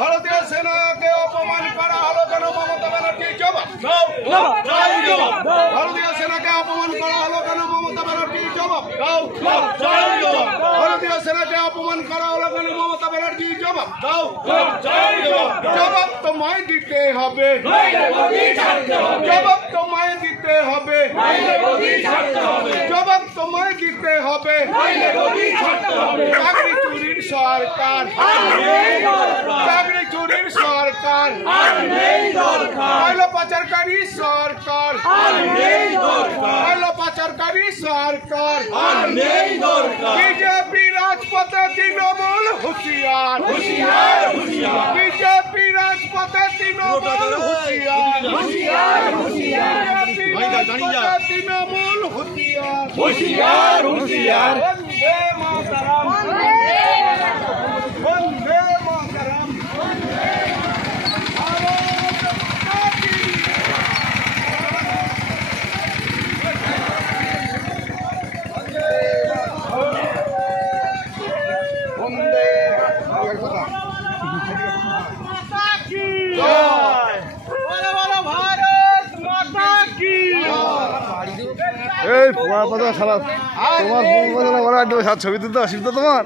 ভারতীয় সেনাকে অপমান করা হলো কেন মমতা ব্যানার্জি? জবাব। ভারতীয় সেনাকে অপমান করা হলো কেন মমতা ব্যানার্জি? জবাব। ভারতীয় সেনাকে অপমান করা হলো কেন মমতা ব্যানার্জি? জবাব দাও। জবাব তোমায় দিতে হবে, জবাব তোমায় দিতে হবে, জবাব তোমায় দিতে হবে। চাকরি চুরির সরকার, চাকরি চুরির সরকার, ময়লা পাচারকারী সরকার, ময়লা পাচারকারী সরকার। বিজেপি রাজপথে তৃণমূল হুঁশিয়ার, বিজেপি রাজপথে তৃণমূল হুঁশিয়ার, তৃণমূল হুঁশিয়ার, হুঁশিয়ার হুঁশিয়ার। বন্দে মাতরম, বন্দে মাতরম। এই তোমার কথা সারা তোমার ছবি তুলতে অসুবিধা তোমার।